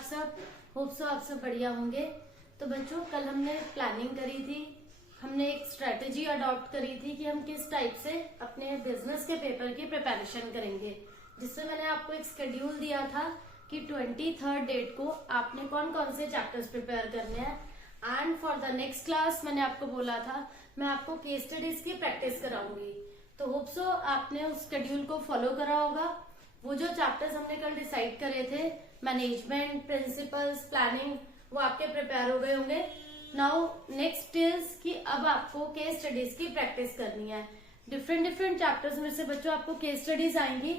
आप सब? Hope so आप सब बढ़िया होंगे। तो बच्चों, कल हमने प्लानिंग करी थी, हमने एक स्ट्रेटेजी अडॉप्ट करी थी कि हम किस टाइप से अपने बिजनेस के पेपर की प्रिपरेशन करेंगे, जिससे मैंने आपको एक शेड्यूल दिया था कि 23 डेट को आपने कौन कौन से चैप्टर्स प्रिपेयर करने हैं। And for the next class मैंने आपको बोला था मैं आपको केस स्टडीज की प्रैक्टिस कराऊंगी। तो होप सो आपने उस शेड्यूल को फॉलो करा होगा। वो जो चैप्टर्स हमने कल डिसाइड करे थे, मैनेजमेंट, प्रिंसिपल्स, प्लानिंग, वो आपके प्रिपेयर हो गए होंगे। नाउ नेक्स्ट इज कि अब आपको केस स्टडीज की प्रैक्टिस करनी है। डिफरेंट चैप्टर्स में से बच्चों आपको केस स्टडीज आएंगी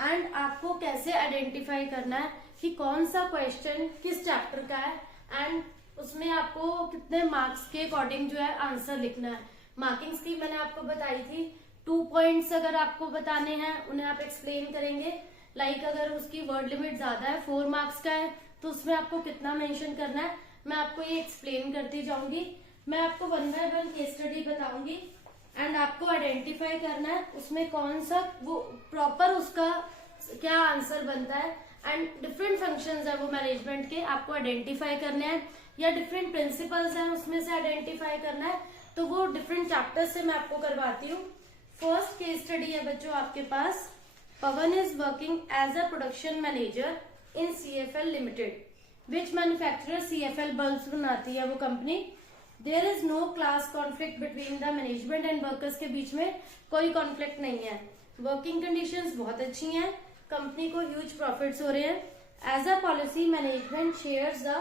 एंड आपको कैसे आइडेंटिफाई करना है कि कौन सा क्वेश्चन किस चैप्टर का है एंड उसमें आपको कितने मार्क्स के अकॉर्डिंग जो है आंसर लिखना है। मार्किंग स्कीम मैंने आपको बताई थी। 2 पॉइंट्स अगर आपको बताने हैं उन्हें आप एक्सप्लेन करेंगे। लाइक अगर उसकी वर्ड लिमिट ज्यादा है, 4 मार्क्स का है, तो उसमें आपको कितना मेंशन करना है मैं आपको ये एक्सप्लेन करती जाऊंगी। मैं आपको 1 बाय 1 केस स्टडी बताऊंगी एंड आपको आइडेंटिफाई करना है उसमें कौन सा वो प्रॉपर उसका क्या आंसर बनता है। एंड डिफरेंट फंक्शंस है वो मैनेजमेंट के, आपको आइडेंटिफाई करने हैं या डिफरेंट प्रिंसिपल्स हैं उसमें से आइडेंटिफाई करना है। तो वो डिफरेंट चैप्टर्स से मैं आपको करवाती हूँ। फर्स्ट केस स्टडी है बच्चों आपके पास, Pawan is working as a production manager in CFL limited, which manufacturer CFL bulbs बनाती है वो company. There is no class conflict between the management and workers, के बीच में कोई कॉन्फ्लिक्ट नहीं है। वर्किंग कंडीशंस बहुत अच्छी हैं, कंपनी को ह्यूज प्रॉफिट्स हो रहे हैं। As a policy management shares the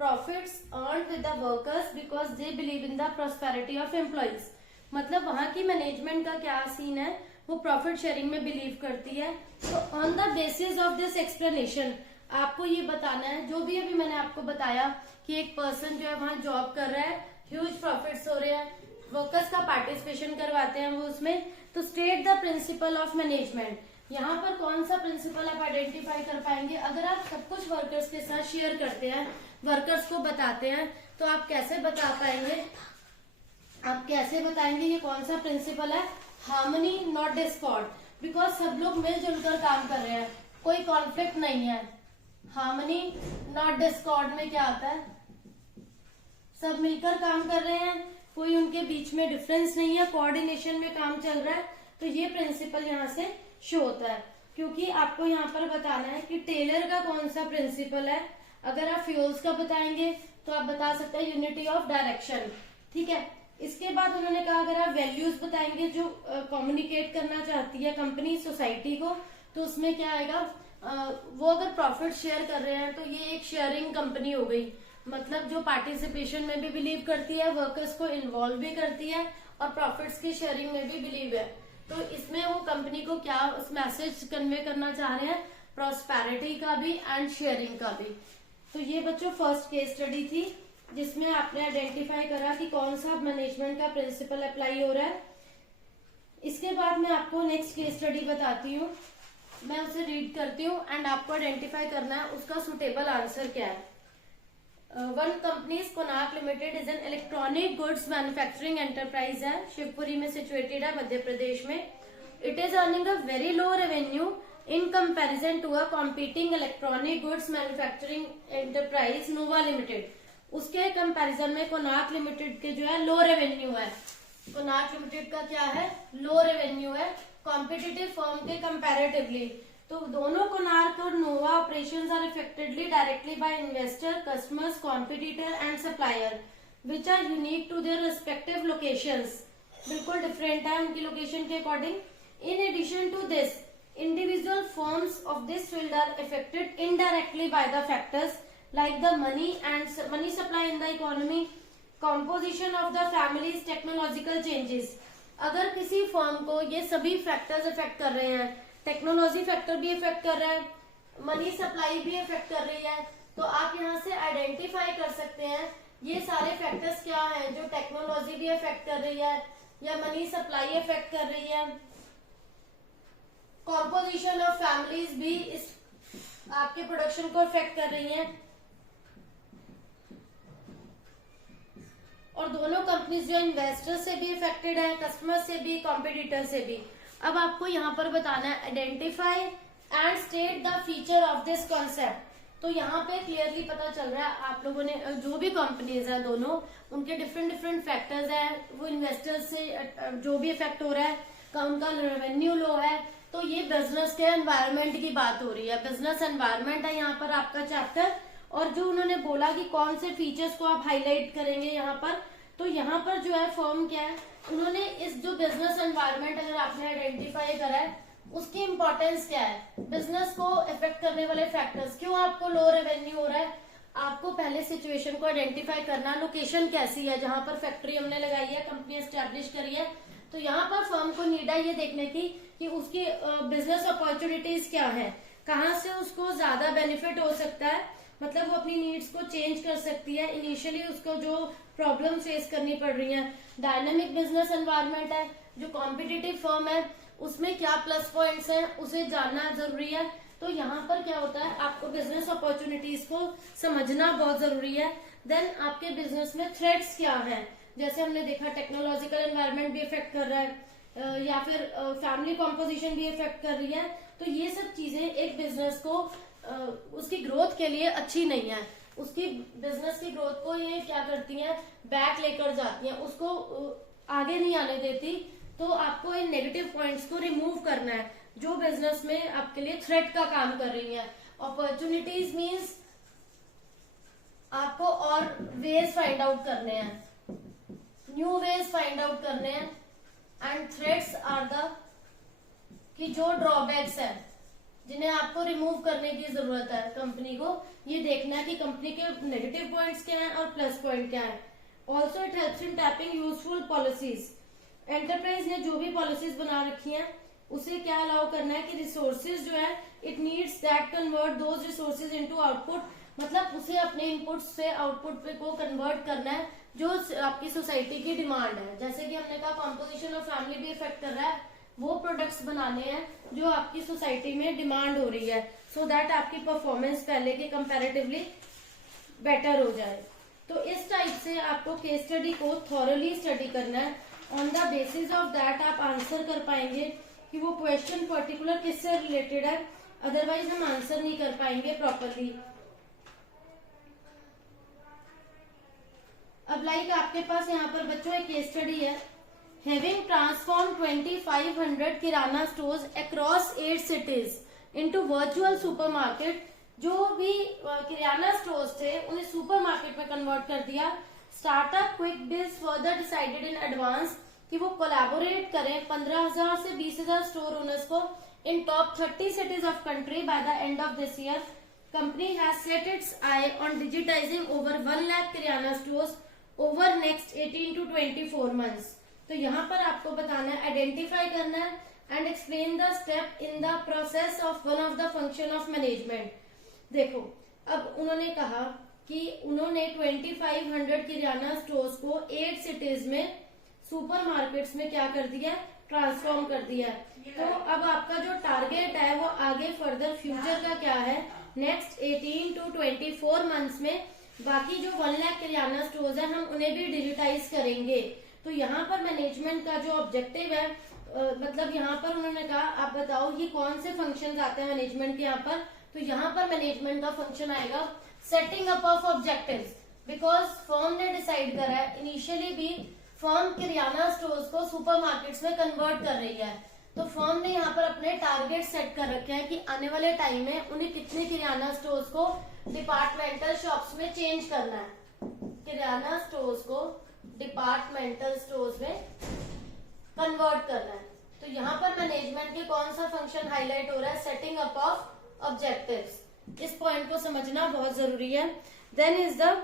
profits earned with the workers because they believe in the prosperity of employees. मतलब वहां की मैनेजमेंट का क्या सीन है, वो प्रॉफिट शेयरिंग में बिलीव करती है। तो on the basis of this explanation आपको ये बताना है, जो भी अभी मैंने आपको बताया कि एक पर्सन जो है वहां जॉब कर रहा है, ह्यूज प्रॉफिट्स हो रहे हैं, वर्कर्स का पार्टिसिपेशन करवाते हैं वो उसमें। तो state the principle of management, यहाँ पर कौन सा प्रिंसिपल आप आइडेंटिफाई कर पाएंगे। अगर आप सब कुछ वर्कर्स के साथ शेयर करते हैं, वर्कर्स को बताते हैं, तो आप कैसे बता पाएंगे, आप कैसे बताएंगे ये कौन सा प्रिंसिपल है। हार्मनी नॉट डिस्कॉर्ड, बिकॉज सब लोग मिलजुल कर काम कर रहे हैं, कोई कॉन्फ्लिक्ट नहीं है। हार्मनी नॉट डिस्कॉर्ड में क्या आता है, सब मिलकर काम कर रहे हैं, कोई उनके बीच में डिफरेंस नहीं है, कोऑर्डिनेशन में काम चल रहा है। तो ये प्रिंसिपल यहाँ से शो होता है, क्योंकि आपको यहाँ पर बताना है कि टेलर का कौन सा प्रिंसिपल है। अगर आप फ्यूल्स का बताएंगे तो आप बता सकते हैं यूनिटी ऑफ डायरेक्शन, ठीक है। इसके बाद उन्होंने कहा अगर आप वैल्यूज बताएंगे जो कम्युनिकेट करना चाहती है कंपनी सोसाइटी को, तो उसमें क्या आएगा, वो अगर प्रॉफिट शेयर कर रहे हैं तो ये एक शेयरिंग कंपनी हो गई, मतलब जो पार्टिसिपेशन में भी बिलीव करती है, वर्कर्स को इन्वॉल्व भी करती है और प्रॉफिट्स की शेयरिंग में भी बिलीव है। तो इसमें वो कंपनी को क्या उस मैसेज कन्वे करना चाह रहे हैं, प्रॉस्पेरिटी का भी एंड शेयरिंग का भी। तो ये बच्चों फर्स्ट केस स्टडी थी जिसमें आपने आइडेंटिफाई करा कि कौन सा मैनेजमेंट का प्रिंसिपल अप्लाई हो रहा है। इसके बाद मैं आपको नेक्स्ट केस स्टडी बताती हूँ, मैं उसे रीड करती हूँ एंड आपको आइडेंटिफाई करना है उसका सुटेबल आंसर क्या है। One company Konark limited is an electronic goods manufacturing enterprise है, शिवपुरी में सिचुएटेड है, मध्य प्रदेश में। It is earning a very low revenue in comparison to a competing electronic goods manufacturing enterprise Nova limited. उसके कंपैरिजन में Konark limited के जो है लो रेवेन्यू है। कोनार्क लिमिटेड का क्या है, लो रेवेन्यू है कॉम्पिटिटिव फर्म के कंपैरेटिवली। तो दोनों कोनार्क और Nova operations are affectedly directly by investor, customers, competitor and supplier which are unique to their respective locations. बिल्कुल डिफरेंट है उनकी लोकेशन के according. In addition to this, individual firms of this field are affected indirectly by the factors like the money supply in the economy, composition of the families, technological changes। अगर किसी firm को ये सभी factors effect कर रहे हैं, technology factor भी effect कर रहा है, मनी सप्लाई भी इफेक्ट कर रही है, तो आप यहाँ से आइडेंटिफाई कर सकते हैं ये सारे फैक्टर्स क्या हैं जो टेक्नोलॉजी भी इफेक्ट कर रही है या मनी सप्लाई इफेक्ट कर रही है। कॉम्पोजिशन ऑफ फैमिलीज भी इस आपके प्रोडक्शन को इफेक्ट कर रही हैं, और दोनों कंपनीज जो इन्वेस्टर से भी इफेक्टेड है, कस्टमर से भी, कॉम्पिटिटर से भी। अब आपको यहाँ पर बताना है identify and state the feature of this concept, तो यहाँ पे क्लियरली पता चल रहा है आप लोगों ने जो भी कंपनीज है दोनों, उनके डिफरेंट डिफरेंट फैक्टर्स हैं, वो इन्वेस्टर्स से जो भी इफेक्ट हो रहा है, उनका रेवेन्यू लो है। तो ये बिजनेस के एनवायरनमेंट की बात हो रही है, बिजनेस एनवायरनमेंट है यहाँ पर आपका चैप्टर। और जो उन्होंने बोला कि कौन से फीचर्स को आप हाईलाइट करेंगे यहाँ पर, तो यहाँ पर जो है फर्म क्या है, उन्होंने इस जो बिजनेस एनवायरनमेंट अगर आपने आइडेंटिफाई करा है, उसकी इंपॉर्टेंस क्या है, बिजनेस को इफेक्ट करने वाले फैक्टर्स, क्यों आपको लो रेवेन्यू हो रहा है, आपको पहले सिचुएशन को आइडेंटिफाई करना, लोकेशन कैसी है जहां पर फैक्ट्री हमने लगाई है, कंपनी एस्टेब्लिश करी है। तो यहाँ पर फर्म को नीड है ये देखने की कि उसकी बिजनेस अपॉर्चुनिटीज क्या है, कहाँ से उसको ज्यादा बेनिफिट हो सकता है, मतलब वो अपनी नीड्स को चेंज कर सकती है। इनिशियली उसको जो प्रॉब्लम फेस करनी पड़ रही है, डायनेमिक बिजनेस एनवायरनमेंट है, जो कॉम्पिटिटिव फर्म है उसमें क्या प्लस पॉइंट्स हैं उसे जानना जरूरी है। तो यहाँ पर क्या होता है, आपको बिजनेस अपॉर्चुनिटीज को समझना बहुत जरूरी है। देन आपके बिजनेस में थ्रेट्स क्या हैं, जैसे हमने देखा टेक्नोलॉजिकल एनवायरनमेंट भी इफेक्ट कर रहा है या फिर फैमिली कॉम्पोजिशन भी इफेक्ट कर रही है। तो ये सब चीजें एक बिजनेस को उसकी ग्रोथ के लिए अच्छी नहीं है, उसकी बिजनेस की ग्रोथ को ये क्या करती हैं, बैक लेकर जाती हैं, उसको आगे नहीं आने देती। तो आपको इन नेगेटिव पॉइंट्स को रिमूव करना है जो बिजनेस में आपके लिए थ्रेट का काम कर रही है। अपॉर्चुनिटीज मीन्स आपको और वेज फाइंड आउट करने हैं, न्यू वेज फाइंड आउट करने हैं। एंड थ्रेट्स आर द कि जो ड्रॉबैक्स है जिन्हें आपको रिमूव करने की जरूरत है, कंपनी को ये देखना है कि कंपनी के नेगेटिव पॉइंट्स क्या हैं और प्लस पॉइंट क्या है। Also it helps in tapping useful policies, enterprise ने जो भी पॉलिसीज बना रखी हैं उसे क्या अलाउ करना है कि रिसोर्सेज जो है it needs that convert those resources into output, मतलब उसे अपने इनपुट से आउटपुट पे को कन्वर्ट करना है जो आपकी सोसाइटी की डिमांड है। जैसे कि हमने कहा कॉम्पोजिशन ऑफ फैमिली भी इफेक्ट कर रहा है, वो प्रोडक्ट्स बनाने हैं जो आपकी सोसाइटी में डिमांड हो रही है, सो दैट आपकी परफॉर्मेंस पहले के कंपैरेटिवली बेटर हो जाए। तो इस टाइप से आपको केस स्टडी को थॉरली स्टडी करना है। On the basis of that आप आंसर कर पाएंगे कि वो क्वेश्चन पर्टिकुलर किससे रिलेटेड है, अदरवाइज हम आंसर नहीं कर पाएंगे प्रॉपरली। अब लाइक आपके पास यहाँ पर बच्चों एक केस स्टडी है, having transform 2500 kirana stores across 8 cities into virtual supermarket, जो भी किराना स्टोर्स थे उन्हें सुपरमार्केट में कन्वर्ट कर दिया। स्टार्टअप क्विक बिज फर्दर डिसाइडेड इन एडवांस कि वो कोलैबोरेट करें 15,000 से 20,000 स्टोर ओनर्स को in top 30 cities of country by the end of this year. Company has set its eye on digitizing over 1 lakh kirana stores over next 18 to 24 months। तो यहाँ पर आपको बताना है, आइडेंटिफाई करना है and explain the step in the process of one of the function of management. देखो अब उन्होंने कहा कि उन्होंने 2500 किराना स्टोर्स को 8 सिटीज में सुपरमार्केट्स में क्या कर दिया, ट्रांसफॉर्म कर दिया। तो अब आपका जो टारगेट है वो आगे फर्दर फ्यूचर का क्या है, नेक्स्ट 18 to 24 मंथ्स में बाकी जो 1 लाख किराना स्टोर्स है हम उन्हें भी डिजिटाइज करेंगे। तो यहाँ पर मैनेजमेंट का जो ऑब्जेक्टिव है, मतलब यहाँ पर उन्होंने कहा आप बताओ ये कौन से फंक्शंस आते हैं मैनेजमेंट के यहाँ पर। तो यहाँ पर मैनेजमेंट का फंक्शन आएगा setting up of objectives, because firm ने डिसाइड करा है इनिशियली भी फर्म किराना स्टोर्स को सुपरमार्केट्स में कन्वर्ट कर रही है। तो फर्म ने यहाँ पर अपने टारगेट सेट कर रखे हैं कि आने वाले टाइम में उन्हें कितने किराना स्टोर्स को डिपार्टमेंटल शॉप्स में चेंज करना है, किराना स्टोर्स को डिपार्टमेंटल स्टोर्स में कन्वर्ट करना है। तो यहाँ पर मैनेजमेंट के कौन सा फंक्शन हाईलाइट हो रहा है, सेटिंग अप ऑफ ऑब्जेक्टिव्स। इस पॉइंट को समझना बहुत जरूरी है। देन इज द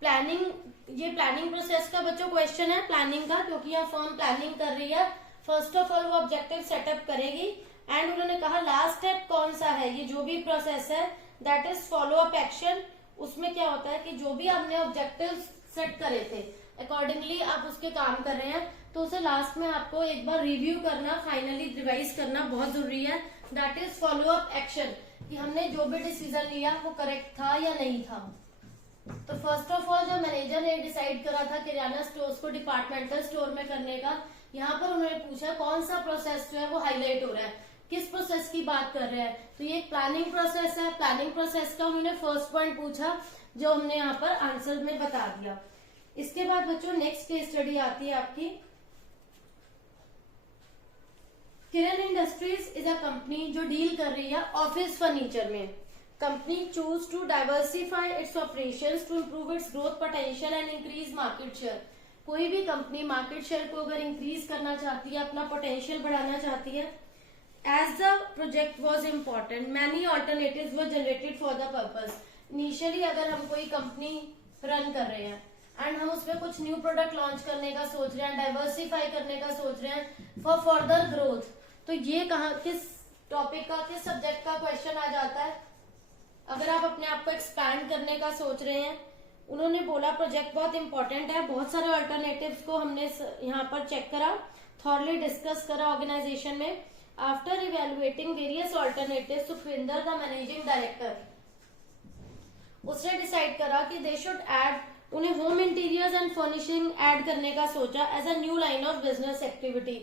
प्लानिंग, ये प्लानिंग प्रोसेस का बच्चों क्वेश्चन है प्लानिंग का, क्योंकि यहाँ फर्म प्लानिंग कर रही है। फर्स्ट ऑफ ऑल वो ऑब्जेक्टिव सेटअप करेगी एंड उन्होंने कहा लास्ट स्टेप कौन सा है, ये जो भी प्रोसेस है that is follow up action. उसमें क्या होता है कि जो भी आपने ऑब्जेक्टिव सेट करे थे अकॉर्डिंगली आप उसके काम कर रहे हैं, तो उसे लास्ट में आपको एक बार रिव्यू करना, फाइनली रिवाइज करना बहुत जरूरी है। That is follow up action, कि हमने जो भी डिसीजन लिया वो करेक्ट था या नहीं था। तो फर्स्ट ऑफ ऑल जो मैनेजर ने डिसाइड करा था किराना स्टोर्स को डिपार्टमेंटल स्टोर में करने का, यहाँ पर उन्होंने पूछा कौन सा प्रोसेस जो है वो हाईलाइट हो रहा है, किस प्रोसेस की बात कर रहे हैं, तो ये प्लानिंग प्रोसेस है। प्लानिंग प्रोसेस का उन्होंने फर्स्ट पॉइंट पूछा जो हमने यहाँ पर आंसर में बता दिया। इसके बाद बच्चों नेक्स्ट केस स्टडी आती है आपकी। Kiran industries is a company जो डील कर रही है ऑफिस फर्नीचर में। Company chose to diversify its operations to improve its growth potential and increase market share. कोई भी कंपनी मार्केट शेयर को अगर इंक्रीज करना चाहती है, अपना पोटेंशियल बढ़ाना चाहती है, as the project was important many alternatives were generated for the purpose. Initially अगर हम कोई कंपनी रन कर रहे हैं एंड हम उसमें कुछ न्यू प्रोडक्ट लॉन्च करने का सोच रहे हैं, डाइवर्सिफाई करने का सोच रहे हैं फॉर फर्दर ग्रोथ, तो ये कहाँ किस टॉपिक का, किस सब्जेक्ट का क्वेश्चन आ जाता है। अगर आप अपने आप को एक्सपैंड करने का सोच रहे हैं, उन्होंने बोला प्रोजेक्ट बहुत इंपॉर्टेंट है, बहुत सारे अल्टरनेटिव्स को हमने यहाँ पर चेक करा, थॉरली डिस्कस करा ऑर्गेनाइजेशन में। After evaluating various alternatives, Sukhwinder the managing director, उसने डिसाइड करा कि दे शुड ऐड, उन्हें home interiors and furnishing add करने का सोचा as a new line of business activity.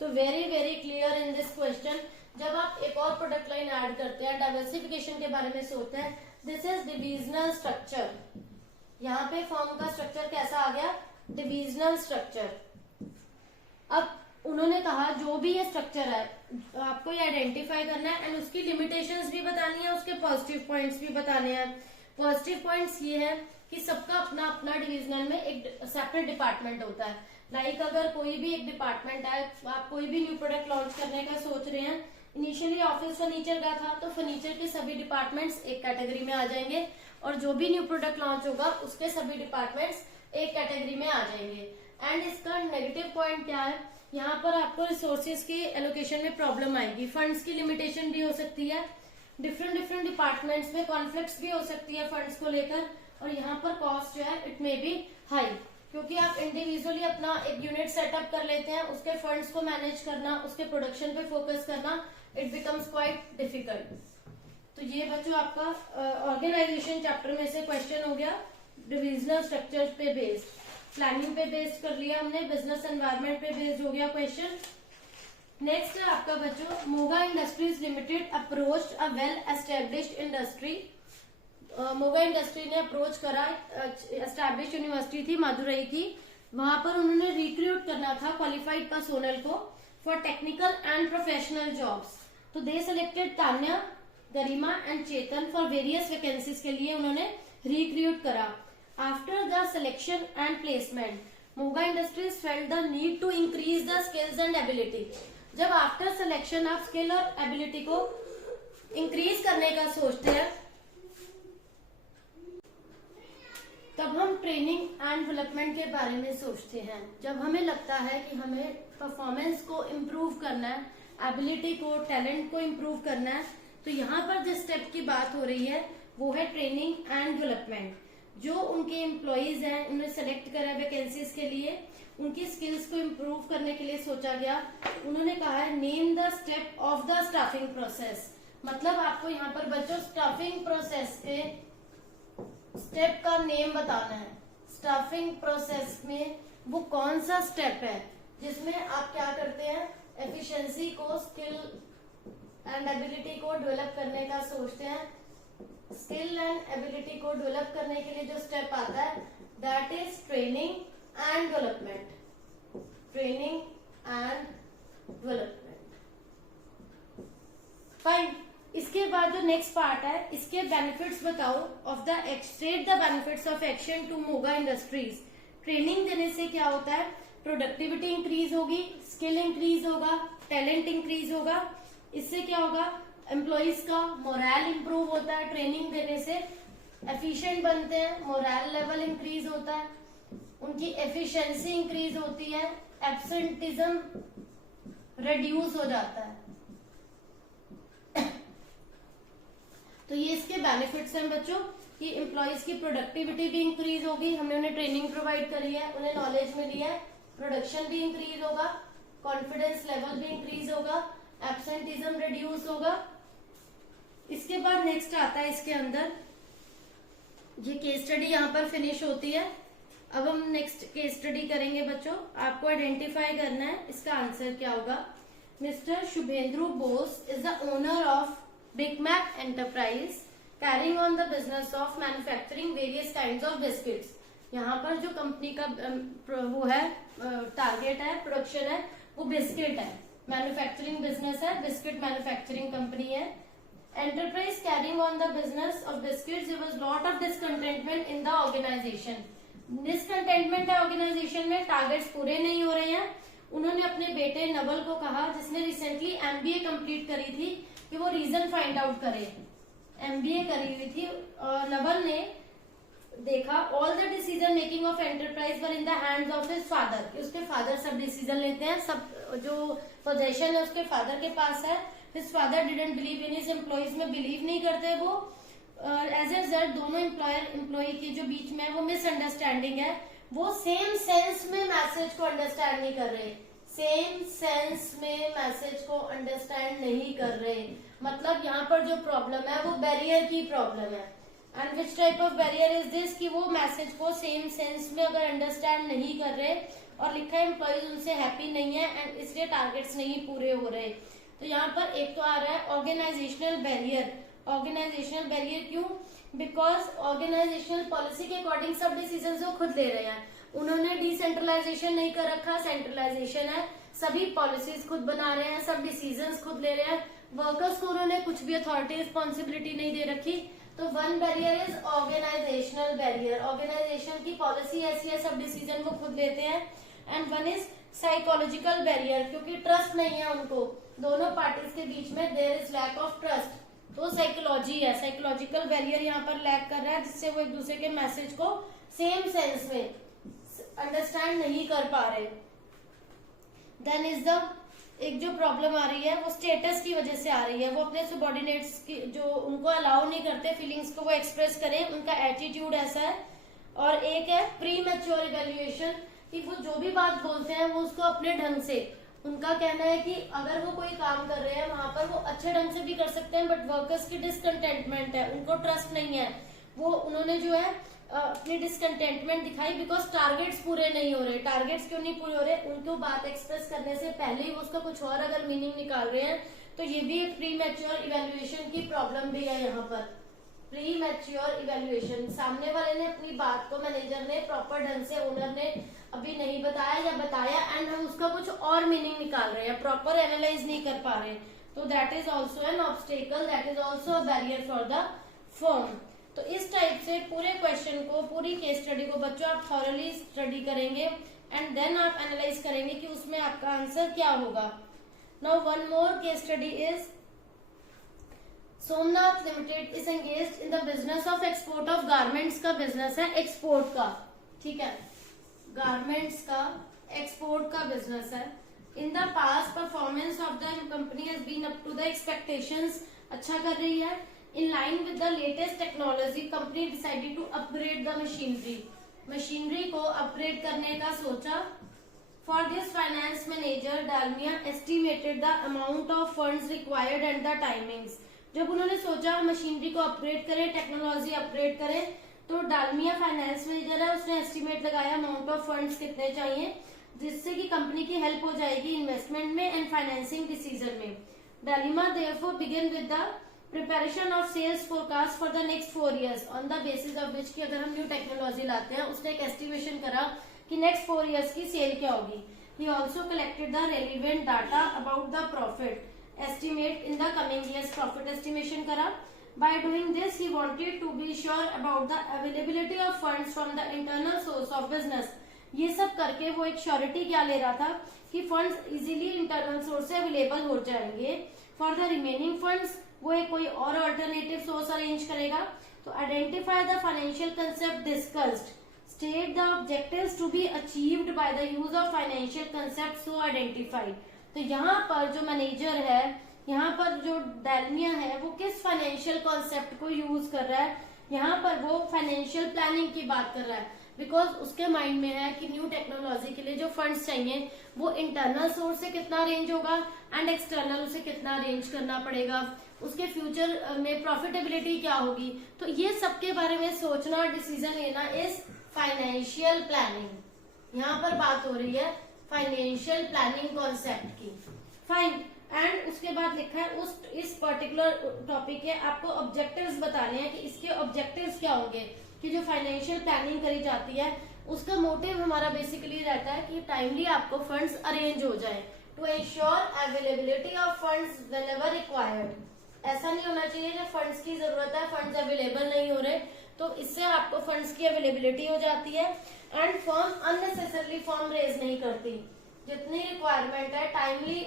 तो very very clear in this question, जब आप एक और प्रोडक्ट लाइन ऐड करते हैं, डाइवर्सिफिकेशन के बारे में सोचते हैं, दिस इज डिविजनल स्ट्रक्चर। यहाँ पे फर्म का स्ट्रक्चर कैसा आ गया, डिविजनल स्ट्रक्चर। अब उन्होंने कहा जो भी ये स्ट्रक्चर है आपको ये आइडेंटिफाई करना है एंड उसकी लिमिटेशंस भी बतानी है, उसके पॉजिटिव पॉइंट्स भी बताने हैं। पॉजिटिव पॉइंट्स ये है कि सबका अपना अपना डिविजनल में एक सेपरेट डिपार्टमेंट होता है। लाइक अगर कोई भी एक डिपार्टमेंट है, आप कोई भी न्यू प्रोडक्ट लॉन्च करने का सोच रहे हैं, इनिशियली ऑफिस फर्नीचर का था तो फर्नीचर के सभी डिपार्टमेंट्स एक कैटेगरी में आ जाएंगे और जो भी न्यू प्रोडक्ट लॉन्च होगा उसके सभी डिपार्टमेंट्स एक कैटेगरी में आ जाएंगे। एंड इसका नेगेटिव पॉइंट क्या है, यहाँ पर आपको रिसोर्सेज की एलोकेशन में प्रॉब्लम आएगी, फंड्स की लिमिटेशन भी हो सकती है, डिफरेंट डिपार्टमेंट्स में कॉन्फ्लिक्ट्स भी हो सकती है फंड्स को लेकर, और यहाँ पर कॉस्ट जो है इट मे बी हाई, क्योंकि आप इंडिविजुअली अपना एक यूनिट सेटअप कर लेते हैं, उसके फंड्स को मैनेज करना, उसके प्रोडक्शन पे फोकस करना, इट बिकम्स क्वाइट डिफिकल्ट। तो ये बच्चों आपका ऑर्गेनाइजेशन चैप्टर में से क्वेश्चन हो गया, डिविजनल स्ट्रक्चर पे बेस्ड। प्लानिंग पे बेस्ड कर लिया हमने, बिजनेस एनवायरनमेंट पे बेस्ड हो गया क्वेश्चन। नेक्स्ट है आपका बच्चों, Moga industries limited approach a well established industry. Moga industry ने अप्रोच करा, एस्टैब्लिश यूनिवर्सिटी थी मदुरई की, वहां पर उन्होंने रिक्रूट करना था क्वालिफाइड पर्सोनल को for technical and professional jobs. तो they selected Tanya, Garima and Chetan for various vacancies के लिए उन्होंने रिक्रूट करा। After the selection and placement, Moga industries felt the need to increase the skills and ability. जब after selection आप skill और ability को increase करने का सोचते हैं, तब हम ट्रेनिंग एंड डेवलपमेंट के बारे में सोचते हैं। जब हमें लगता है कि हमें परफॉर्मेंस को इम्प्रूव करना है, एबिलिटी को, टैलेंट को इम्प्रूव करना है, तो यहाँ पर जिस स्टेप की बात हो रही है वो है ट्रेनिंग एंड डेवलपमेंट। जो उनके एम्प्लॉयज हैं, उन्हें सेलेक्ट करा वैकेंसीज के लिए, उनकी स्किल्स को इम्प्रूव करने के लिए सोचा गया। उन्होंने कहा है name the step of the staffing process, मतलब आपको यहाँ पर बच्चों स्टाफिंग प्रोसेस के स्टेप का नेम बताना है। स्टाफिंग प्रोसेस में वो कौन सा स्टेप है जिसमें आप क्या करते हैं, एफिशिएंसी को, स्किल एंड एबिलिटी को डेवलप करने का सोचते हैं। स्किल एंड एबिलिटी को डेवलप करने के लिए जो स्टेप आता है that is training and development. Training and development, fine. इसके बाद जो नेक्स्ट पार्ट है, इसके बेनिफिट्स बताओ of the state the benefits of action to Moga industries. ट्रेनिंग देने से क्या होता है, प्रोडक्टिविटी इंक्रीज होगी, स्किल इंक्रीज होगा, टैलेंट इंक्रीज होगा। इससे क्या होगा, एम्प्लॉइज का मोरल इंप्रूव होता है, ट्रेनिंग देने से एफिशिएंट बनते हैं, मोरल लेवल इंक्रीज होता है, उनकी एफिशिएंसी इंक्रीज होती है, एब्सेंटिज्म रिड्यूस हो जाता है। तो ये इसके बेनिफिट्स हैं बच्चों कि एम्प्लॉइज की प्रोडक्टिविटी भी इंक्रीज होगी, हमने उन्हें ट्रेनिंग प्रोवाइड करी है, उन्हें नॉलेज मिली है, प्रोडक्शन भी इंक्रीज होगा, कॉन्फिडेंस लेवल भी इंक्रीज होगा, एब्सेंटिज्म रिड्यूस होगा। इसके बाद नेक्स्ट आता है इसके अंदर, ये केस स्टडी यहाँ पर फिनिश होती है। अब हम नेक्स्ट केस स्टडी करेंगे बच्चों, आपको आइडेंटिफाई करना है इसका आंसर क्या होगा। Mr. Shubhendru Bose is the owner of Big Mac Enterprise, carrying on the business of manufacturing various kinds of biscuits. यहाँ पर जो कंपनी का वो है टारगेट है, प्रोडक्शन है, वो बिस्किट है, मैन्युफैक्चरिंग बिजनेस है, बिस्किट मैन्युफैक्चरिंग कंपनी है. Enterprise carrying on the business of biscuits, there was lot of discontentment in the organization. Discontentment है ऑर्गेनाइजेशन में, टारगेट्स पूरे नहीं हो रहे हैं. उन्होंने अपने बेटे नवल को कहा, जिसने रिसेंटली एमबीए कंप्लीट करी थी, कि वो रीजन फाइंड आउट करे. एमबीए करी हुई थी और नवल ने देखा all the decision making of enterprise were in the hands of his father, कि उसके फादर सब डिसीजन लेते हैं, सब जो पोजीशन है उसके फादर के पास है. His father didn't believe in his employees, में बिलीव नहीं करते वो. एज ए रिजल्ट दोनों एम्प्लॉयर एम्प्लॉय के जो बीच में वो मिसअंडरस्टैंडिंग है, वो सेम सेंस में मैसेज को अंडरस्टैंड नहीं कर रहे. सेम सेंस में मैसेज को अंडरस्टैंड नहीं कर रहे. मतलब यहाँ पर जो प्रॉब्लम है वो बैरियर की प्रॉब्लम है. And which type of barrier is this, कि वो मैसेज को सेम सेंस में अगर अंडरस्टैंड नहीं कर रहे और लिखा एम्प्लॉयज उनसे हैप्पी नहीं है एंड इसलिए टारगेट्स नहीं पूरे हो रहे. तो यहाँ पर एक तो आ रहा है ऑर्गेनाइजेशनल बैरियर. ऑर्गेनाइजेशनल बैरियर क्यों? बिकॉज ऑर्गेनाइजेशनल पॉलिसी के अकॉर्डिंग सब डिसीजन वो खुद ले रहे हैं. उन्होंने डिसेंट्रलाइजेशन नहीं कर रखा, सेंट्रलाइजेशन है. सभी पॉलिसीज खुद बना रहे हैं, सब डिसीजंस खुद ले रहे हैं. वर्कर्स को उन्होंने कुछ भी अथॉरिटी रिस्पॉन्सिबिलिटी नहीं दे रखी. तो one barrier is organisational barrier. Organisation की पॉलिसी ऐसी है, सब डिसीजन वो खुद लेते हैं. And one is psychological barrier, क्योंकि ट्रस्ट नहीं है उनको, दोनों पार्टीज के बीच में there is lack of trust. तो साइकोलॉजी है, साइकोलॉजिकल बैरियर यहाँ पर लैक कर रहा है, जिससे वो एक दूसरे के मैसेज को सेम सेंस में अंडरस्टैंड नहीं कर पा रहे. देन इज द एक जो प्रॉब्लम आ रही है वो स्टेटस की वजह से आ रही है. वो अपने सबॉर्डिनेट्स की जो उनको अलाउ नहीं करते फीलिंग्स को वो एक्सप्रेस करें, उनका एटीट्यूड ऐसा है. और एक है प्री मैच्योर इवेल्युएशन, कि वो जो भी बात बोलते हैं वो उसको अपने ढंग से, उनका कहना है कि अगर वो कोई काम कर रहे हैं वहां पर वो अच्छे ढंग से भी कर सकते हैं, बट वर्कर्स की डिसकंटेंटमेंट है, उनको ट्रस्ट नहीं है. वो उन्होंने जो है अपनी डिसकंटेंटमेंट दिखाई बिकॉज टारगेट्स पूरे नहीं हो रहे. टारगेट्स क्यों नहीं पूरे हो रहे? उनको बात एक्सप्रेस करने से पहले ही वो उसका कुछ और अगर मीनिंग निकाल रहे हैं, तो ये भी एक प्री मैच्योर इवेल्युएशन की प्रॉब्लम भी है. यहाँ पर प्री मैच्योर इवेल्युएशन, सामने वाले ने अपनी बात को मैनेजर ने प्रॉपर ढंग से, ओनर ने अभी नहीं बताया या बताया एंड हम उसका कुछ और मीनिंग निकाल रहे हैं, प्रॉपर एनालाइज नहीं कर पा रहे. तो that is also an obstacle, that is also a barrier for the firm. तो इस टाइप से पूरे क्वेश्चन को, पूरी केस स्टडी को बच्चों आप थॉरली स्टडी करेंगे एंड देन आप एनालाइज करेंगे कि उसमें आपका आंसर क्या होगा. Now one more case study is Somnath limited is engaged in the business of export of garments का बिजनेस है, एक्सपोर्ट का. ठीक है, गारमेंट्स का एक्सपोर्ट का बिजनेस है. In the past performance of the company has been up to the expectations, अच्छा कर रही है. In line with the latest technology, company decided to upgrade the machinery. Machinery को अपग्रेड करने का सोचा. For this, finance manager Dalmia estimated the amount of funds required and the timings. जब उन्होंने सोचा मशीनरी को अपग्रेड करें, टेक्नोलॉजी अपग्रेड करें, तो डालमिया फाइनेंस मैनेजर है, उसने एस्टिमेट लगाया अमाउंट ऑफ फंड्स कितने चाहिए, जिससे कि कंपनी की हेल्प हो जाएगी इन्वेस्टमेंट में एंड फाइनेंसिंग डिसीजन में. Dalmia therefore begin with the preparation of sales forecast for the next 4 years on the basis of which की अगर हम न्यू टेक्नोलॉजी लाते हैं, उसने एक एस्टिमेशन करा कि नेक्स्ट 4 years की सेल क्या होगी. He also collected the relevant data about the profit estimate in the coming years. Profit estimation करा. By doing this he wanted to be sure about the availability of funds from the internal source of business. ये सब करके वो एक surety क्या ले रहा था कि फंड्स इजीली इंटरनल सोर्स से अवेलेबल हो जाएंगे. फॉर द रिमेनिंग फंड्स वो एक कोई और अल्टरनेटिव सोर्स अरेंज करेगा. तो identify the financial concept discussed, state the objectives to be achieved by the use of financial concept so identified. तो यहाँ पर जो मैनेजर है, यहाँ पर जो डालमिया है, वो किस फाइनेंशियल कॉन्सेप्ट को यूज कर रहा है? यहाँ पर वो फाइनेंशियल प्लानिंग की बात कर रहा है. बिकॉज उसके माइंड में है कि न्यू टेक्नोलॉजी के लिए जो फंड्स चाहिए वो इंटरनल सोर्स से कितना अरेंज होगा एंड एक्सटर्नल उसे कितना अरेंज करना पड़ेगा, उसके फ्यूचर में प्रॉफिटेबिलिटी क्या होगी. तो ये सब के बारे में सोचना, डिसीजन लेना इज फाइनेंशियल प्लानिंग. यहाँ पर बात हो रही है फाइनेंशियल प्लानिंग कॉन्सेप्ट की. फाइन। एंड उसके बाद लिखा है उस इस पर्टिकुलर टॉपिक के आपको ऑब्जेक्टिव्स बताने हैं कि इसके ऑब्जेक्टिव्स क्या होंगे, कि जो फाइनेंशियल प्लानिंग करी जाती है उसका मोटिव हमारा बेसिकली रहता है कि टाइमली आपको फंड्स अरेंज हो जाए, to ensure availability of funds whenever required. ऐसा नहीं होना चाहिए कि फंड्स की जरूरत है, फंड्स अवेलेबल नहीं हो रहे, तो इससे आपको फंड्स की अवेलेबिलिटी हो जाती है। And firm unnecessarily firm raise नहीं करती, जितनी रिक्वायरमेंट है टाइमली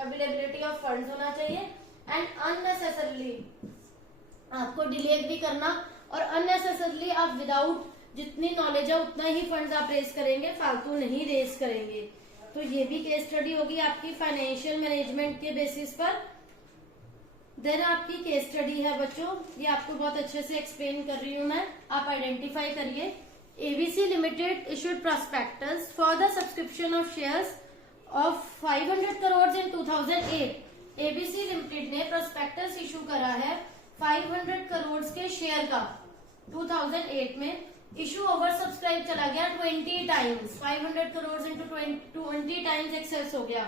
अवेलेबिलिटी ऑफ फंड्स होना चाहिए। एंड अननेसेसरली आपको डिले भी करना, और अननेसेसरली आप विदाउट जितनी नॉलेज है उतना ही फंड्स आप रेज करेंगे, फालतू नहीं रेज करेंगे। तो ये भी केस स्टडी होगी आपकी फाइनेंशियल मैनेजमेंट के बेसिस पर। देन आपकी केस स्टडी है बच्चों, ये आपको बहुत अच्छे से एक्सप्लेन कर रही हूं मैं, आप आइडेंटिफाई करिए। ABC limited issued prospectus for the subscription of shares of 500 crore in 2008। ABC limited ने प्रोस्पेक्टस इशू करा है 500 करोड़ के शेयर का 2008 में। इशू ओवर सब्सक्राइब चला गया 20 times, 500 crore into 20 times excess हो गया।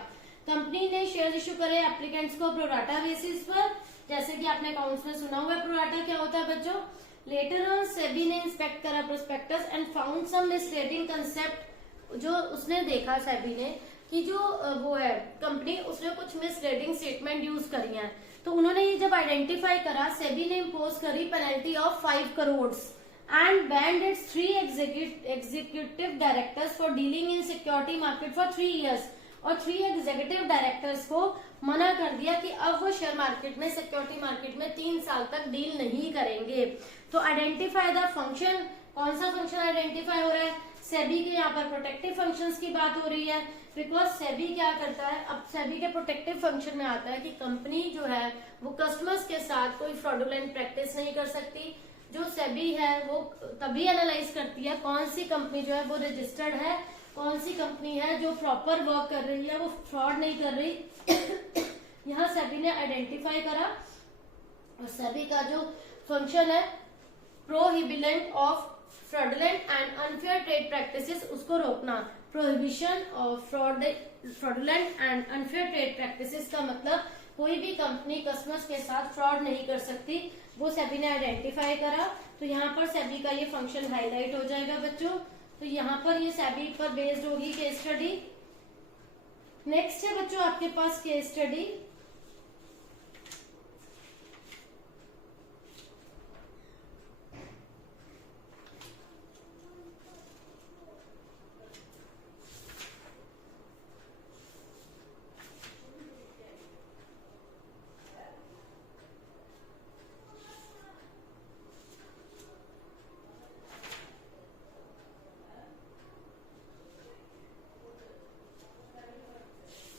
कंपनी ने शेयर इशू करे एप्लीकेंट्स को प्रोराटा बेसिस पर, जैसे कि आपने अकाउंट्स में सुना हुआ है प्रोराटा क्या होता है बच्चों। लेटर ऑन सेबी ने इंस्पेक्ट करा prospectus and found some misleading concept. जो उसने देखा सेबी ने कि जो वो है कंपनी, उसने कुछ मिसलीडिंग स्टेटमेंट यूज करी है, तो उन्होंने ये जब आइडेंटिफाई करा, सेबी ने इम्पोज करी penalty of 5 crore and band it's 3 executive directors for dealing in security market for 3 years। और 3 एग्जीक्यूटिव डायरेक्टर्स को मना कर दिया कि अब वो शेयर मार्केट में, सिक्योरिटी मार्केट में 3 साल तक डील नहीं करेंगे। तो आइडेंटिफाई द फंक्शन, कौन सा फंक्शन आइडेंटिफाई हो रहा है, सेबी के यहाँ पर प्रोटेक्टिव फंक्शंस की बात हो रही है। बिकॉज सेबी क्या करता है, अब सेबी के प्रोटेक्टिव फंक्शन में आता है कि कंपनी जो है वो कस्टमर्स के साथ कोई फ्रॉडुलेंट प्रैक्टिस नहीं कर सकती। जो सेबी है वो तभी एनालाइज करती है कौन सी कंपनी जो है वो रजिस्टर्ड है, कौन सी कंपनी है जो प्रॉपर वर्क कर रही है, वो फ्रॉड नहीं कर रही। यहाँ सेबी ने आइडेंटिफाई करा, और सेबी का जो फंक्शन है prohibition of fraudulent and unfair trade practices, उसको रोकना। Prohibition of fraudulent and unfair trade practices का मतलब कोई भी कंपनी कस्टमर्स के साथ फ्रॉड नहीं कर सकती, वो सेबी ने आइडेंटिफाई करा। तो यहाँ पर सेबी का ये फंक्शन हाईलाइट हो जाएगा बच्चों। तो यहाँ पर ये सेबी पर बेस्ड होगी केस स्टडी। नेक्स्ट है बच्चों आपके पास case study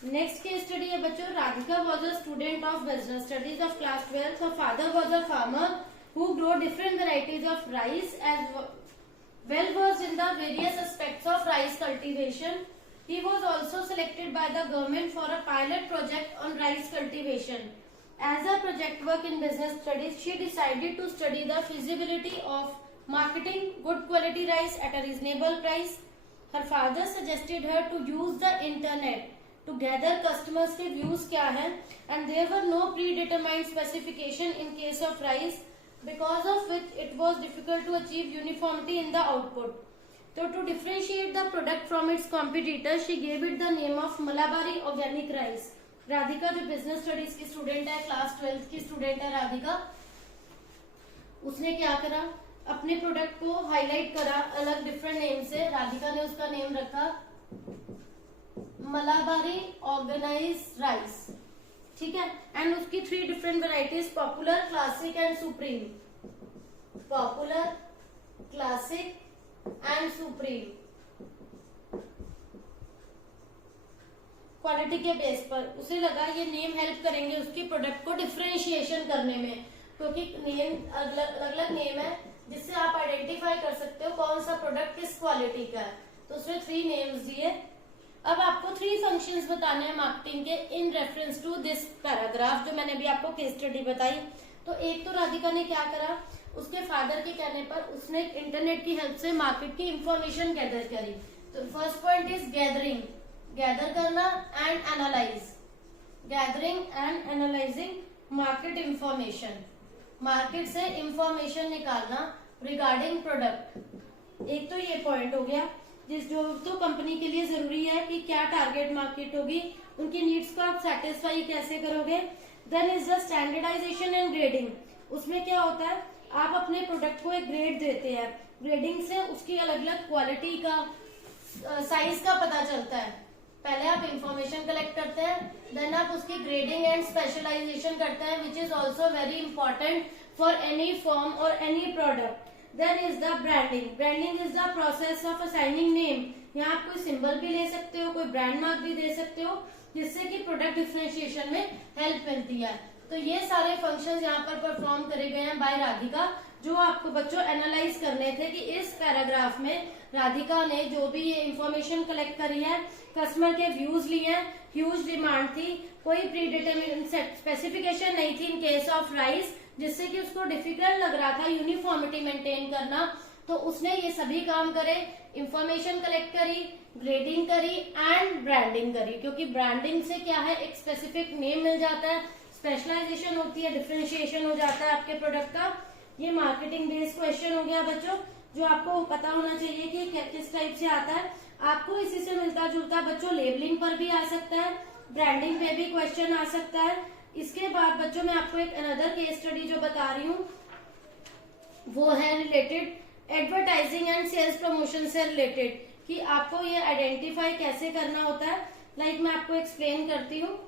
next case study है बच्चों, Radhika was a student of business studies of class 12th। her father was a farmer who grew different varieties of rice, as well versed in the various aspects of rice cultivation. He was also selected by the government for a pilot project on rice cultivation. As a project work in business studies, she decided to study the feasibility of marketing good quality rice at a reasonable price. Her father suggested her to use the internet to gather customers के views क्या है, and there were no predetermined specification in case of rice, because of which it was difficult to achieve uniformity in the output. So to differentiate the product from its competitors, she gave it the name of Malabari organic rice. Radhika जो business studies की student है, class 12th की student है राधिका, उसने क्या करा, अपने product को हाईलाइट करा अलग डिफरेंट नेम से। राधिका ने उसका नेम रखा मलाबारी ऑर्गेनाइज राइस, ठीक है। एंड उसकी 3 different varieties, popular, classic and supreme. Popular, classic and supreme quality के बेस पर उसे लगा ये नेम हेल्प करेंगे उसकी प्रोडक्ट को डिफरेंशिएशन करने में, क्योंकि नेम अलग अलग नेम है जिससे आप आइडेंटिफाई कर सकते हो कौन सा प्रोडक्ट किस क्वालिटी का है। तो उसने 3 नेम्स दिए। अब आपको 3 फंक्शंस बताने हैं मार्केटिंग के in reference to this paragraph, जो मैंने भी आपको केस स्टडी बताई। तो एक तो राधिका ने क्या करा, उसके फादर के कहने पर उसने इंटरनेट की हेल्प से मार्केट की इंफॉर्मेशन गैदर करी। तो first point is gathering, gather करना and analyze. Gathering and analyzing market information, market से इंफॉर्मेशन निकालना रिगार्डिंग प्रोडक्ट। एक तो ये पॉइंट हो गया जो तो कंपनी के लिए जरूरी है कि क्या टारगेट मार्केट होगी, उनकी नीड्स को आप सेटिस्फाई कैसे करोगे। Then is the standardisation and grading. उसमें क्या होता है, आप अपने प्रोडक्ट को एक ग्रेड देते हैं, ग्रेडिंग से उसकी अलग अलग क्वालिटी का, साइज का पता चलता है। पहले आप इंफॉर्मेशन कलेक्ट करते हैं, देन आप उसकी ग्रेडिंग एंड स्पेशलाइजेशन करते हैं, which is also very important for any form और any product. Then is the branding. Branding is the process of assigning name. यहाँ आप कोई सिंबल भी ले सकते हो, कोई ब्रांड मार्क भी दे सकते हो, जिससे कि प्रोडक्ट डिफरेंशिएशन में हेल्प मिलती है। तो ये सारे फंक्शंस यहाँ पर परफॉर्म करे गए हैं बाय राधिका, जो आपको बच्चों एनालाइज करने थे कि इस पैराग्राफ में राधिका ने जो भी ये इंफॉर्मेशन कलेक्ट करी है, कस्टमर के व्यूज लिए हैं, ह्यूज डिमांड थी, कोई प्री डिटरमिनेट स्पेसिफिकेशन नहीं थी इन केस ऑफ राइस, जिससे कि उसको डिफिकल्ट लग रहा था यूनिफॉर्मिटी मेंटेन करना। तो उसने ये सभी काम करे, इंफॉर्मेशन कलेक्ट करी, ग्रेडिंग करी एंड ब्रांडिंग करी। क्योंकि ब्रांडिंग से क्या है, एक स्पेसिफिक नेम मिल जाता है, स्पेशलाइजेशन होती है, डिफरेंशिएशन हो जाता है आपके प्रोडक्ट का। ये मार्केटिंग बेस्ड क्वेश्चन हो गया बच्चों, जो आपको पता होना चाहिए कि किस टाइप से आता है। आपको इसी से मिलता जुलता बच्चों लेबलिंग पर भी आ सकता है, ब्रांडिंग पे भी क्वेश्चन आ सकता है। इसके बाद बच्चों मैं आपको एक अनदर केस स्टडी जो बता रही हूँ, वो है related advertising and sales promotion से रिलेटेड, कि आपको ये आइडेंटिफाई कैसे करना होता है। लाइक मैं आपको एक्सप्लेन करती हूँ।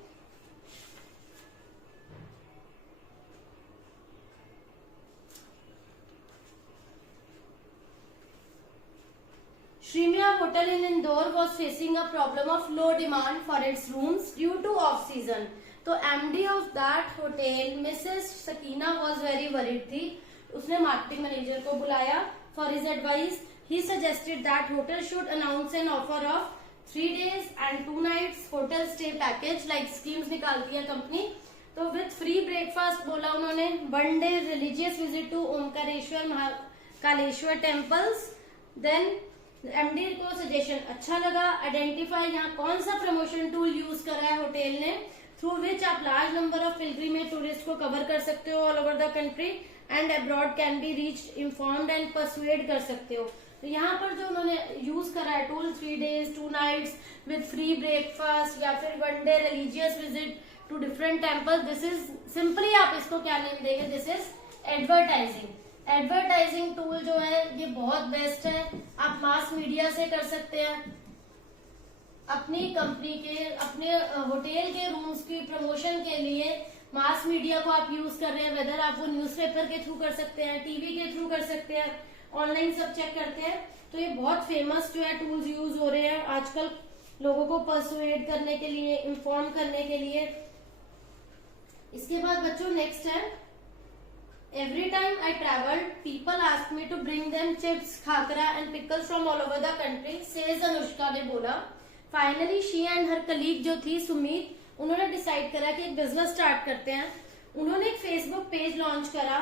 Shremya Hotel in Indore was facing a problem of low demand for its rooms due to off season. तो MD of that hotel, Mrs. Sakina, was very worried थी। उसने मार्केटिंग मैनेजर को बुलाया for his advice. He suggested that hotel should announce an offer of 3 days and 2 nights hotel stay package, like schemes निकालती है company. तो with free breakfast बोला उन्होंने, 1 day religious visit to Omkareshwar Mahakaleshwar temples। Then MD को suggestion अच्छा लगा। Identify, यहाँ कौन सा प्रमोशन टूल यूज कर रहा है होटल ने, थ्रू विच आप large number of pilgrimage tourist को कवर कर सकते हो all over the country and abroad can be reach, informed and persuade कर सकते हो। तो यहाँ पर जो उन्होंने यूज करा है tool, 3 days 2 nights with free breakfast या फिर 1 day religious visit to different temple, this is simply आप इसको क्या नेम देंगे, this is advertising. Advertising tool जो है ये बहुत बेस्ट है, आप मास मीडिया से कर सकते हैं। अपनी कंपनी के, अपने होटल के रूम्स की प्रमोशन के लिए मास मीडिया को आप यूज कर रहे हैं, वेदर आप वो न्यूज़पेपर के थ्रू कर सकते हैं, टीवी के थ्रू कर सकते हैं, ऑनलाइन सब चेक करते हैं। तो ये बहुत फेमस जो है टूल्स यूज हो रहे हैं आजकल लोगों को परसुएड करने के लिए, इंफॉर्म करने के लिए। इसके बाद बच्चों नेक्स्ट है, Every time I traveled, people asked me to bring them chips, khakra and pickles from all over the country, says Anushka ने बोला। Finally, she and her colleague जो थी सुमित, उन्होंने डिसाइड करा कि एक बिजनेस स्टार्ट करते हैं। उन्होंने एक फेसबुक पेज लॉन्च करा,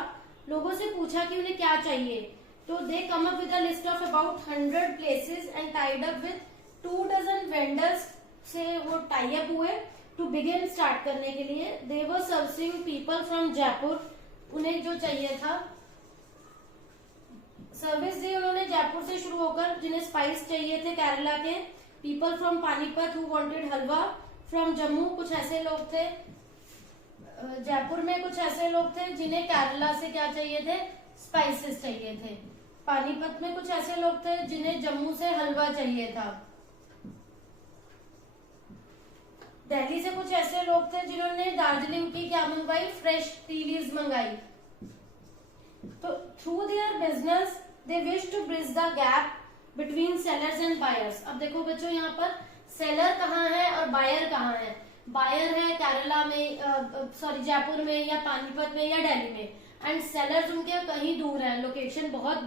लोगों से पूछा कि उन्हें क्या चाहिए। तो they come up with a list of about 100 places and tied up with 2 dozen vendors से वो टाई अप हुए टू बिगिन स्टार्ट करने के लिए। They were servicing people from Jaipur, उन्हें जो चाहिए था सर्विस दी उन्होंने जयपुर से शुरू होकर, जिन्हें स्पाइस चाहिए थे केरला के, people from Panipat who wanted halwa, from Jammu कुछ ऐसे लोग थे, जयपुर में कुछ ऐसे लोग थे जिन्हें केरला से क्या चाहिए थे, स्पाइसेस चाहिए थे, पानीपत में कुछ ऐसे लोग थे जिन्हें जम्मू से हलवा चाहिए था, दिल्ली से कुछ ऐसे लोग थे जिन्होंने दार्जिलिंग की क्या मंगवाई, फ्रेश टी लीव्स मंगाई। तो through their business they wish to bridge the gap between sellers and buyers. अब देखो बच्चों यहाँ पर सेलर कहाँ है और बायर कहाँ है। बायर है केरला में, सॉरी जयपुर में या पानीपत में या दिल्ली में, एंड सेलर्स उनके कहीं दूर है, लोकेशन बहुत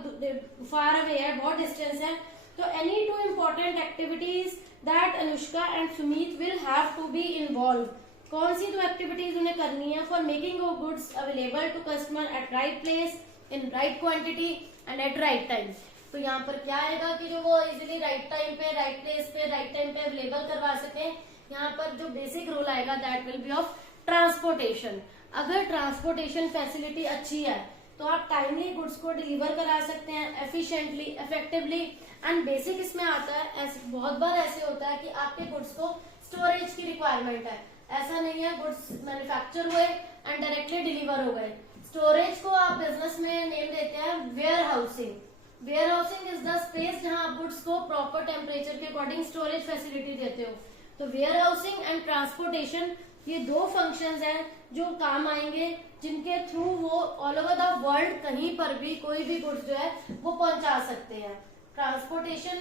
फार अवे है, बहुत डिस्टेंस है। तो any 2 important activities that Anushka and Sumit will have to be involved। कौन सी 2 एक्टिविटीज उन्हें करनी है, फॉर मेकिंग वो goods available to customer at right place, in right quantity and at right time. तो यहाँ पर क्या आएगा कि जो वो इजिली राइट टाइम पे, राइट प्लेस पे, राइट टाइम पे अवेलेबल करवा सके, यहाँ पर जो बेसिक रोल आएगा that will be of transportation. अगर ट्रांसपोर्टेशन फैसिलिटी अच्छी है तो आप टाइमली गुड्स को डिलीवर करा सकते हैं, एफिशिएंटली, इफेक्टिवली। एंड बेसिक इसमें आता है, ऐसे बहुत बार ऐसे होता है कि आपके गुड्स को स्टोरेज की रिक्वायरमेंट है। ऐसा नहीं है गुड्स मैन्युफैक्चर हुए एंड डायरेक्टली डिलीवर हो गए। स्टोरेज को आप बिजनेस में नेम देते हैं warehousing. Warehousing is the space जहां आप गुड्स को प्रॉपर टेम्परेचर के अकॉर्डिंग स्टोरेज फैसिलिटी देते हो। तो वेयर हाउसिंग एंड ट्रांसपोर्टेशन, ये दो फंक्शंस हैं जो काम आएंगे, जिनके थ्रू वो ऑल ओवर द वर्ल्ड कहीं पर भी कोई भी गुड्स जो है वो पहुंचा सकते हैं। ट्रांसपोर्टेशन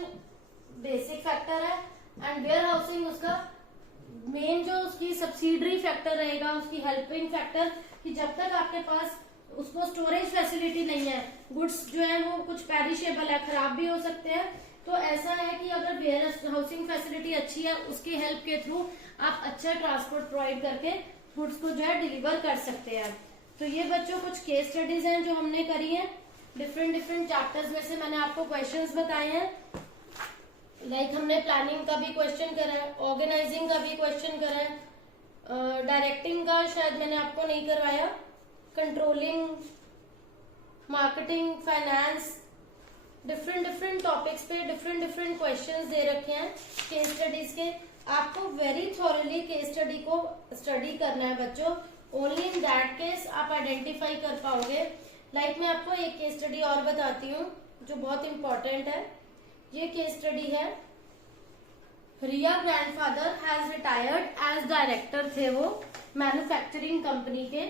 बेसिक फैक्टर है एंड वेयर हाउसिंग उसका मेन जो उसकी सब्सिडरी फैक्टर रहेगा, उसकी हेल्पिंग फैक्टर, कि जब तक आपके पास उसको स्टोरेज फैसिलिटी नहीं है, गुड्स जो है वो कुछ पेरिशेबल है, खराब भी हो सकते हैं। तो ऐसा है कि अगर वेयर हाउसिंग फैसिलिटी अच्छी है, उसकी हेल्प के थ्रू आप अच्छा ट्रांसपोर्ट प्रोवाइड करके गुड्स को जो है डिलीवर कर सकते हैं। तो ये बच्चों कुछ केस स्टडीज हैं जो हमने करी हैं। डिफरेंट चैप्टर्स में से मैंने आपको क्वेश्चंस बताए हैं। लाइक हमने प्लानिंग का भी क्वेश्चन करा है, ऑर्गेनाइजिंग का भी क्वेश्चन करा है, डायरेक्टिंग का शायद मैंने आपको नहीं करवाया, controlling, marketing, finance, different topics पे डिफरेंट क्वेश्चंस दे रखे हैं केस स्टडीज के। आपको वेरी थॉरली केस स्टडी को स्टडी करना है बच्चों। ओनली इन दैट केस आप आइडेंटिफाई कर पाओगे। लाइक मैं आपको एक केस स्टडी और बताती हूँ जो बहुत इंपॉर्टेंट है। ये केस स्टडी है, Riya grandfather has retired as director थे वो मैन्युफैक्चरिंग कंपनी के।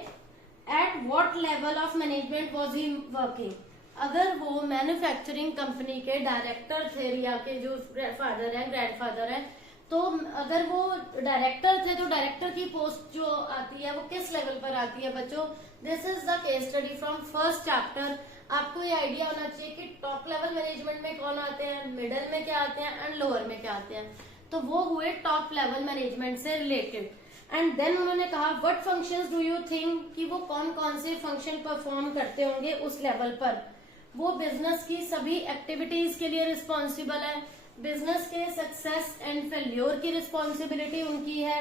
At what level of management was he working. अगर वो मैन्युफैक्चरिंग कंपनी के डायरेक्टर थे, रिया के जो फादर है, ग्रैंडफादर है, तो अगर वो डायरेक्टर थे तो डायरेक्टर की पोस्ट जो आती है वो किस लेवल पर आती है बच्चों। This is the case study from first chapter. आपको ये आइडिया होना चाहिए कि टॉप लेवल मैनेजमेंट में कौन आते हैं, मिडल में क्या आते हैं एंड लोअर में क्या आते हैं। तो वो हुए टॉप लेवल मैनेजमेंट से रिलेटेड। एंड देन उन्होंने कहा what functions do you think, कि वो कौन कौन से फंक्शन परफॉर्म करते होंगे उस लेवल पर। वो बिजनेस की सभी एक्टिविटीज के लिए रिस्पॉन्सिबल है। बिजनेस के सक्सेस एंड फेल्योर की रिस्पॉन्सिबिलिटी उनकी है।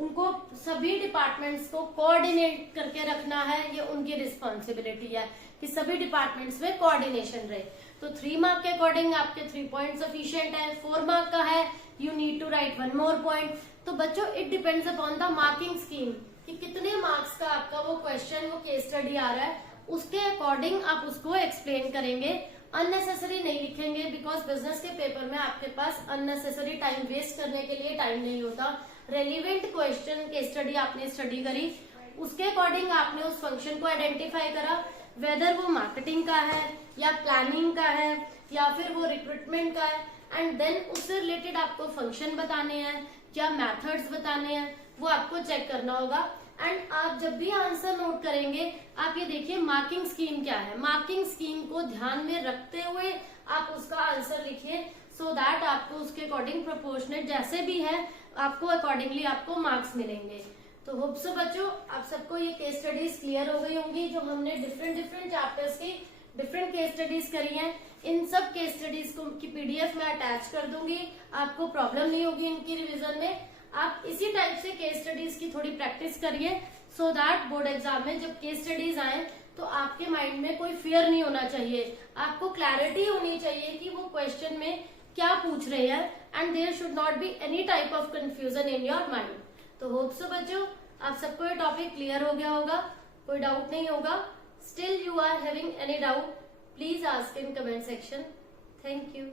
उनको सभी डिपार्टमेंट्स को कोऑर्डिनेट करके रखना है, ये उनकी रिस्पॉन्सिबिलिटी है कि सभी डिपार्टमेंट्स में कोऑर्डिनेशन रहे। तो 3 मार्क के अकॉर्डिंग आपके 3 पॉइंट सफिशिएंट है। 4 मार्क का है, you need to write 1 more point. तो बच्चों it depends upon the marking scheme कि कितने मार्क्स का आपका वो क्वेश्चन, वो केस स्टडी आ रहा है, उसके अकॉर्डिंग आप उसको एक्सप्लेन करेंगे। अननेसेसरी नहीं लिखेंगे, बिकॉज बिजनेस के पेपर में आपके पास अननेसेसरी टाइम वेस्ट करने के लिए टाइम नहीं होता। रेलिवेंट क्वेश्चन केस स्टडी आपने स्टडी करी, उसके अकॉर्डिंग आपने उस फंक्शन को आइडेंटिफाई करा, वेदर वो मार्केटिंग का है या प्लानिंग का है या फिर वो रिक्रूटमेंट का है। एंड देन उससे रिलेटेड आपको फंक्शन बताने हैं या मेथड्स बताने हैं, वो आपको चेक करना होगा। एंड आप जब भी आंसर नोट करेंगे, आप ये देखिए मार्किंग स्कीम क्या है। मार्किंग स्कीम को ध्यान में रखते हुए आप उसका आंसर लिखिए, सो दैट आपको उसके अकॉर्डिंग प्रोपोर्शनेट जैसे भी है आपको अकॉर्डिंगली आपको मार्क्स मिलेंगे। तो होप सो बच्चों आप सबको ये केस स्टडीज क्लियर हो गई होंगी, जो हमने डिफरेंट चैप्टर्स की डिफरेंट केस स्टडीज करी हैं। इन सब केस स्टडीज को की पीडीएफ में अटैच कर दूंगी, आपको प्रॉब्लम नहीं होगी इनकी रिवीजन में। आप इसी टाइप से केस स्टडीज की थोड़ी प्रैक्टिस करिए, सो दैट बोर्ड एग्जाम में जब केस स्टडीज आए तो आपके माइंड में कोई फियर नहीं होना चाहिए। आपको क्लैरिटी होनी चाहिए कि वो क्वेश्चन में क्या पूछ रहे हैं, and there should not be any type of confusion in your mind. तो होप सो बच्चों आप सबको ये टॉपिक क्लियर हो गया होगा, कोई डाउट नहीं होगा। Still you are having any doubt, please ask in comment section. Thank you.